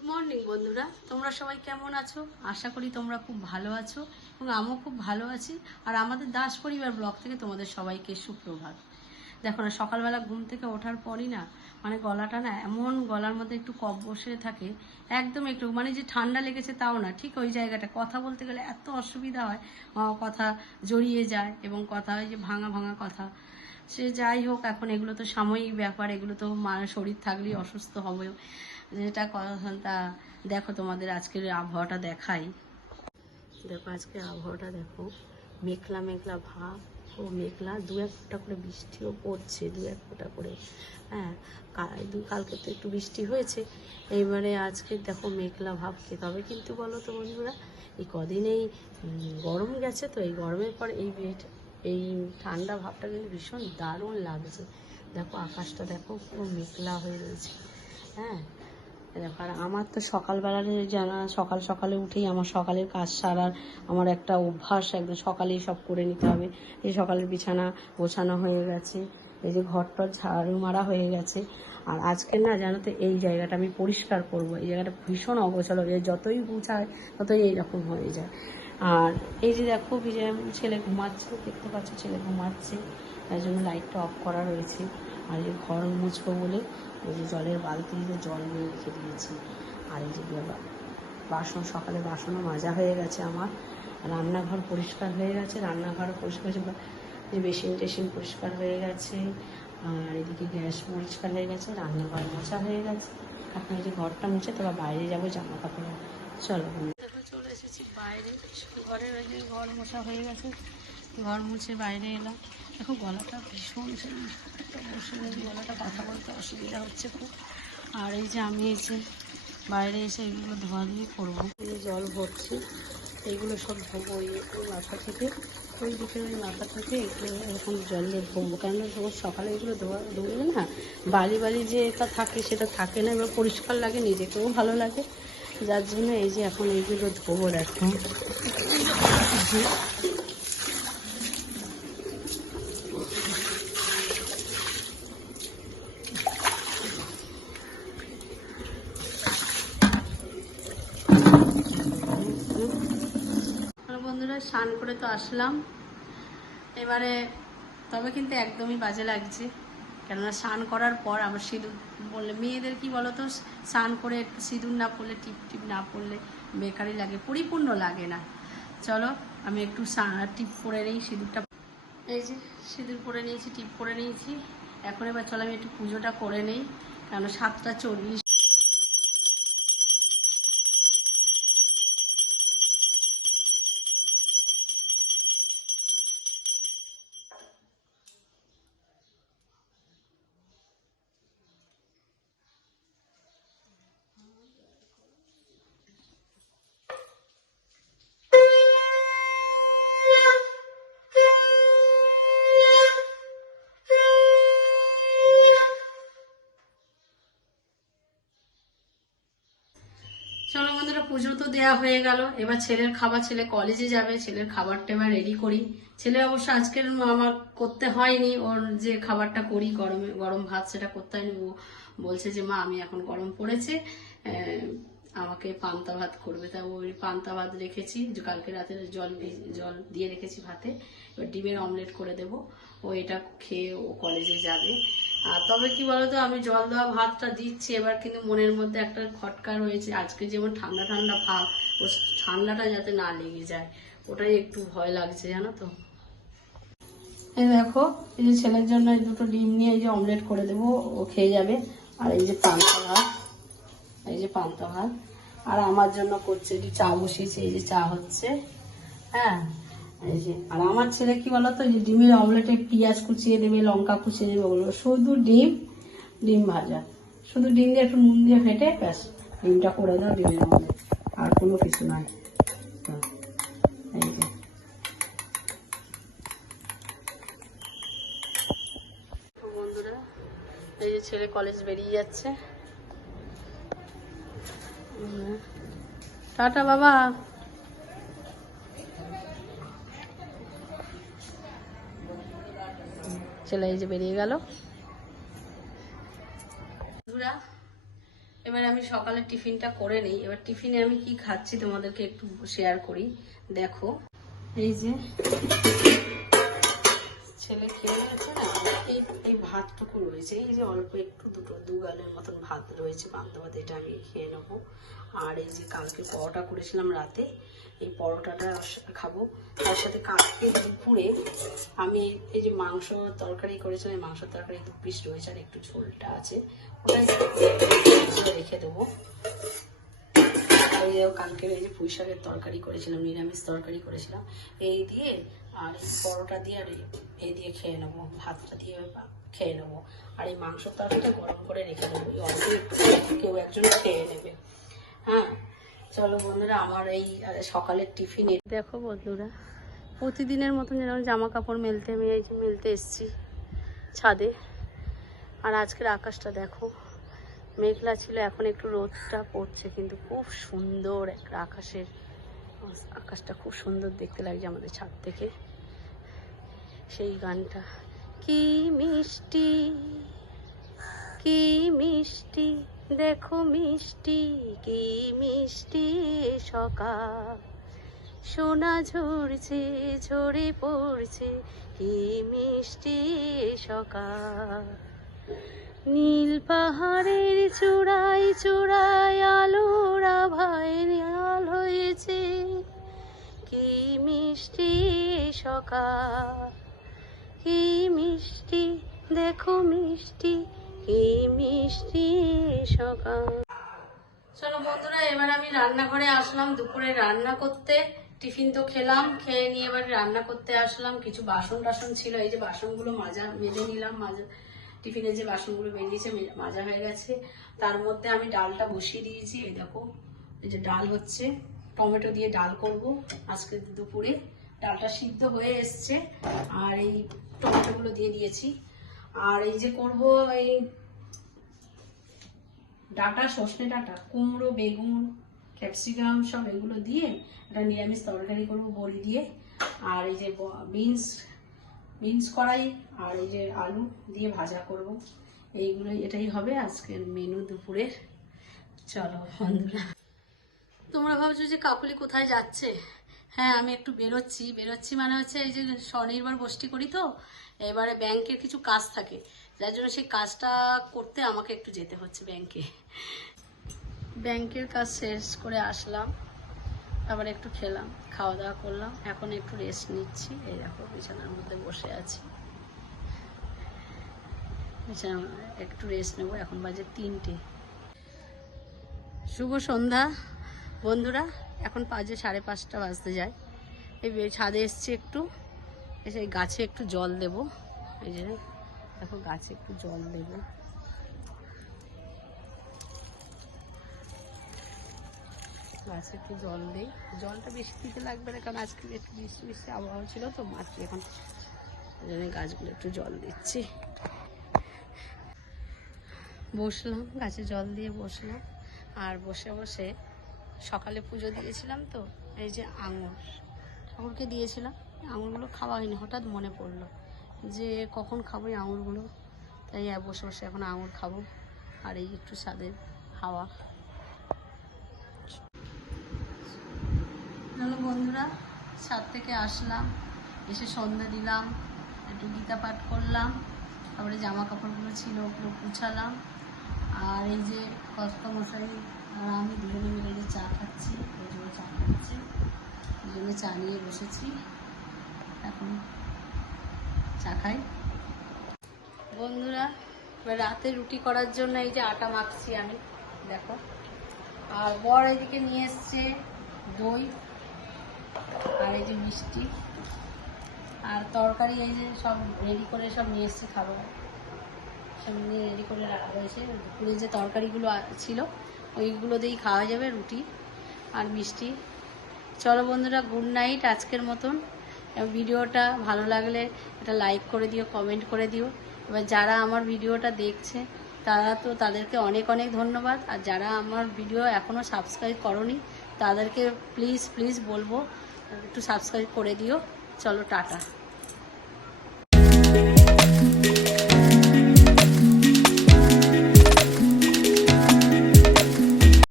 Good morning বন্ধুরা, তোমরা সবাই কেমন আছো? আশা করি তোমরা খুব ভালো আছো এবং আমিও খুব ভালো আছি। আর আমাদের দাস পরিবার ব্লগ থেকে তোমাদের সবাইকে সুপ্রভাত। দেখো না, সকালবেলা ঘুম থেকে ওঠার পরই না মানে গলাটা না এমন, গলার মধ্যে একটু কফ বসে থাকে, একদম একটু মানে যে ঠান্ডা লেগেছে তাও না, ঠিক ওই জায়গাটা কথা বলতে গেলে এত অসুবিধা হয়, কথা জড়িয়ে যায় এবং কথা হয় যে ভাঙা ভাঙা কথা। সে যাই হোক, এখন এগুলো তো সাময়িক ব্যাপার, এগুলো তো শরীর থাকলেই অসুস্থ হবে, যেটা কথা। দেখো তোমাদের আজকের আবহাওয়াটা দেখাই। দেখো আজকের আবহাওয়াটা দেখো, মেঘলা মেঘলা ভাব ও মেঘলা, দু এক ফোঁটা করে বৃষ্টিও পড়ছে, দু এক ফোঁটা করে। হ্যাঁ, কালকে তো একটু বৃষ্টি হয়েছে, এইবারে আজকে দেখো মেঘলা ভাবকে। তবে কিন্তু বলো তো বন্ধুরা, এই কদিনেই গরম গেছে, তো এই গরমের পর এই ঠান্ডা ভাবটা কিন্তু ভীষণ দারুণ লাগছে। দেখো আকাশটা দেখো পুরো মেঘলা হয়ে রয়েছে। হ্যাঁ দেখো, আর আমার তো সকালবেলার জানা, সকাল সকালে উঠেই আমার সকালের কাজ সারার আমার একটা অভ্যাস, একদম সকালেই সব করে নিতে হবে। এই সকালের বিছানা গোছানো হয়ে গেছে, এই যে ঘরটর ঝাড়ু মারা হয়ে গেছে। আর আজকে না জানো তো, এই জায়গাটা আমি পরিষ্কার করব। এই জায়গাটা ভীষণ অগোছালো হয়ে যায়, যতই গুছায় ততই এইরকম হয়ে যায়। আর এই যে দেখো ছেলে ঘুমাচ্ছে, দেখতে পাচ্ছ ছেলে ঘুমাচ্ছে, তাই জন্য লাইটটা অফ করা রয়েছে। আর এই ঘর মুছবো বলে এই যে জলের বালতিতে জল নিয়ে রেখে দিয়েছি। আর এই যে বাসন, সকালে বাসনও মাজা হয়ে গেছে আমার, রান্নাঘর পরিষ্কার হয়ে গেছে, রান্নাঘরও পরিষ্কার হয়েছে, যে বেসিন টেসিন পরিষ্কার হয়ে গেছে। আর এদিকে গ্যাস পরিষ্কার হয়ে গেছে, রান্নাঘর মোছা হয়ে গেছে। এখন এই যে ঘরটা মুছে তোরা বাইরে যাবো জামা কাপড়। চলো দেখো, চলে এসেছি বাইরে, ঘরের ওই যে ঘর মোছা হয়ে গেছে, ঘর মুছে বাইরে এলাম। দেখো গলাটা ভীষণ বসে গলাটা কথা বলতে অসুবিধা হচ্ছে খুব। আর এই যে আমি এসে বাইরে এসে এগুলো ধোয়াধুয়ি করবো, এই জল ভরছি, এইগুলো সব ধোবো। ওই মাথা থেকে ওই দিকে, ওই মাথা থেকে এগুলো এখন জল দিয়ে ধোবো, কেননা সকালে এগুলো ধুলে না বালি বালি যে এটা থাকে সেটা থাকে না, এবার পরিষ্কার লাগে, নিজেকেও ভালো লাগে। যার জন্য এই যে এখন এইগুলো ধোবো। দেখো বন্ধুরা, স্নান করে তো আসলাম এবারে, তবে কিন্তু একদমই বাজে লাগছে, কেননা স্নান করার পর আবার সিঁদুর বললে, মেয়েদের কি বলতো, স্নান করে একটু সিঁদুর না পড়লে, টিপ টিপ না পড়লে বেকারি লাগে, পরিপূর্ণ লাগে না। চলো আমি একটু টিপ পরে নিই, সিঁদুরটা এই যে সিঁদুর পরে নিয়েছি, টিপ পরে নিয়েছি। এখন এবার চলো আমি একটু পুজোটা করে নিই, কেন 7টা 40। চলো বন্ধুরা, পুজো তো দেওয়া হয়ে গেল, এবার ছেলের খাবার, ছেলে কলেজে যাবে, ছেলের খাবারটা এবার রেডি করি। ছেলে অবশ্য আজকের আমার করতে হয়নি, ওর যে খাবারটা করি গরম ভাত, সেটা করতে হয়নি। ও বলছে যে মা আমি এখন গরম পড়েছে, আমাকে পান্তা ভাত করবে। তা ওই পান্তা ভাত রেখেছি, কালকে রাতে জল দিয়ে রেখেছি ভাতে, এবার ডিমের অমলেট করে দেবো। ও এটা খেয়ে ও কলেজে যাবে। আর তবে কি বলতো, আমি জল দেওয়া ভাতটা দিচ্ছি, এবার কিন্তু মনের মধ্যে একটা খটকা রয়েছে, আজকে যেমন ঠান্ডা ঠান্ডা ভাব, ও ঠান্ডাটা যাতে না লেগে যায়, ওটাই একটু ভয় লাগছে, জানো তো। এই দেখো, এই যে ছেলের জন্য এই দুটো ডিম নিয়ে এই যে অমলেট করে দেবো, ও খেয়ে যাবে। আর এই যে পান্তা ভাত, এই যে পান্তা ভাত। আর আমার জন্য করছে, একটু চা বসিয়েছে, এই যে চা হচ্ছে। হ্যাঁ, এই যে আর আমার ছেলে কি বলতো, যে ডিমের অমলেটে পেঁয়াজ কুচিয়ে দেবে, লঙ্কা কুচিয়ে দেবে, ওগুলো শুধু ডিম ভাজা, শুধু ডিম দিয়ে একটু নুন দিয়ে ফেটে ব্যাস ডিমটা করে দাও, ডিমের অমলেট, আর কোনো কিছু নয়। এই যে বন্ধুরা, এই যে ছেলে কলেজ বেরিয়ে যাচ্ছে। টাটা বাবা। ছেলে এই যে বেরিয়ে গেল। এবার আমি সকালে টিফিনটা করে নিই। এবার টিফিনে আমি কি খাচ্ছি তোমাদেরকে একটু শেয়ার করি। দেখো এই যে ছেলে খেয়ে গেছে না, এই ভাতটুকু রয়েছে, এই যে অল্প একটু দু গালের মতন ভাত রয়েছে বান্ধব ভাত, এটা আমি খেয়ে নেবো। আর এই যে কালকে পরোটা করেছিলাম রাতে, এই পরোটাটা খাবো। তার সাথে কালকে দুপুরে আমি এই যে মাংস তরকারি করেছিলাম, এই মাংস তরকারি 2 পিস রয়েছে আর একটু ঝোলটা আছে, ওটাই রেখে দেবো। এই যে কালকের এই যে পুঁই শাকের তরকারি করেছিলাম, নিরামিষ তরকারি করেছিলাম, এই দিয়ে আর এই পরোটা দিয়ে আর এই দিয়ে খেয়ে নেবো, ভাতটা দিয়ে খেয়ে নেবো। আর এই মাংস তরকারিটা গরম করে রেখে দেবো, অল্প একটু কেউ একজন খেয়ে নেবে। হ্যাঁ চলো বন্ধুরা, আমার এই সকালের টিফিনে দেখো বন্ধুরা, প্রতিদিনের মতন যেরকম জামা কাপড় মেলতে আমি এই যে মেলতে এসেছি ছাদে। আর আজকের আকাশটা দেখো, মেঘলা ছিল, এখন একটু রোদটা পড়ছে, কিন্তু খুব সুন্দর একটা আকাশটা খুব সুন্দর দেখতে লাগছে আমাদের ছাদ থেকে। সেই গানটা, কি মিষ্টি কি মিষ্টি দেখো মিষ্টি, কি মিষ্টি সকাল, সোনা ঝরছে ঝরে পড়ছে, কি মিষ্টি সকাল। নীল পাহাড়ের চূড়ায় চূড়ায় আলোর আভায় লাল হয়েছে, কি মিষ্টি সকাল, কি মিষ্টি দেখো মিষ্টি, কি মিষ্টি সকাল। চলো বন্ধুরা, এবার আমি রান্নাঘরে আসলাম দুপুরে রান্না করতে। টিফিন তো খেলাম, খেয়ে নিয়ে এবার রান্না করতে আসলাম। কিছু বাসন টাসন ছিল, এই যে বাসনগুলো মেজে নিলাম। টিফিনে যে বাসনগুলো বেরিয়েছে মাজা হয়ে গেছে। তার মধ্যে আমি ডালটা বসিয়ে দিয়েছি, এই দেখো এই যে ডাল হচ্ছে, টমেটো দিয়ে ডাল করব আজকে দুপুরে। ডালটা সিদ্ধ হয়ে এসছে আর এই টমেটোগুলো দিয়ে দিয়েছি। আর এই যে করব এই ডাঁটা, সর্ষে ডাঁটা, কুমড়ো, বেগুন, ক্যাপসিকাম সব এগুলো দিয়ে একটা নিরামিষ তরকারি করব বড়ি দিয়ে। আর এই যে বিনস কড়াই আর এই যে আলু দিয়ে ভাজা করব। এটাই হবে আজকের মেনু দুপুরের। চলো বন্ধুরা, তোমরা ভাবছো যে কাকুলি কোথায় যাচ্ছে? হ্যাঁ, আমি একটু বেরোচ্ছি মানে হচ্ছে এই যে স্বনির্ভর গোষ্ঠী করি, তো এবারে ব্যাংকের কিছু কাজ থাকে, যার জন্য সেই কাজটা করতে আমাকে একটু যেতে হচ্ছে ব্যাংকের কাজ শেষ করে আসলাম, তারপরে একটু খেলাম, খাওয়া দাওয়া করলাম, এখন একটু রেস্ট নিচ্ছি। এই দেখো বিছানার মধ্যে বসে আছি, একটু রেস্ট নেবো। এখন বাজে 3টে। শুভ সন্ধ্যা বন্ধুরা, এখন বাজে 5:30 বাজতে যায়। এই ছাদে এসছি, একটু এসে গাছে একটু জল দেব। এই যে দেখো গাছে একটু জল দেব। গাছে একটু জল দেই, জলটা বেশি দিতে লাগবে না, কারণ আজকে একটু বৃষ্টি বৃষ্টি আবহাওয়া ছিল তো মাত্র, এখন গাছগুলো একটু জল দিচ্ছি। বসলাম, গাছে জল দিয়ে বসলাম। আর বসে বসে সকালে পুজো দিয়েছিলাম, তো এই যে আঙুর ঠাকুরকে দিয়েছিলাম, আঙুরগুলো খাওয়া হয়নি, হঠাৎ মনে পড়লো যে কখন খাবো এই আঙুরগুলো, তাই বসে বসে এখন আঙুর খাবো। আর এই একটু ছাদের হাওয়া। হ্যালো বন্ধুরা, ছাদ থেকে আসলাম, এসে সন্ধ্যা দিলাম, একটু গীতা পাঠ করলাম, তারপরে জামা কাপড়গুলো ছিল ওগুলো গুছালাম। আর এই যে কর্তামশাই আর আমি দুজনে মিলে যে চা খাচ্ছি, ওই জন্য চা খাচ্ছি, ওই জন্য চা নিয়ে বসেছি, এখন চা খাই। বন্ধুরা, এবার রাতে রুটি করার জন্য এই যে আটা মাখছি আমি, দেখো। আর বর এদিকে নিয়ে এসছে দই আর এই যে মিষ্টি আর তরকারি, এই যে সব রেডি করে সব নিয়ে এসছে খাবার, সব নিয়ে রেডি করে রাখা হয়েছে। দুপুরে যে তরকারিগুলো ছিল ওইগুলো দিয়েই খাওয়া যাবে, রুটি আর মিষ্টি। চলো বন্ধুরা, গুড নাইট আজকের মতন। ভিডিওটা ভালো লাগলে একটা লাইক করে দিও, কমেন্ট করে দিও। এবার যারা আমার ভিডিওটা দেখছে তাদেরকে অনেক অনেক ধন্যবাদ। আর যারা আমার ভিডিও এখনও সাবস্ক্রাইব করোনি তাদেরকে প্লিজ বলবো একটু সাবস্ক্রাইব করে দিও। চলো টাটা।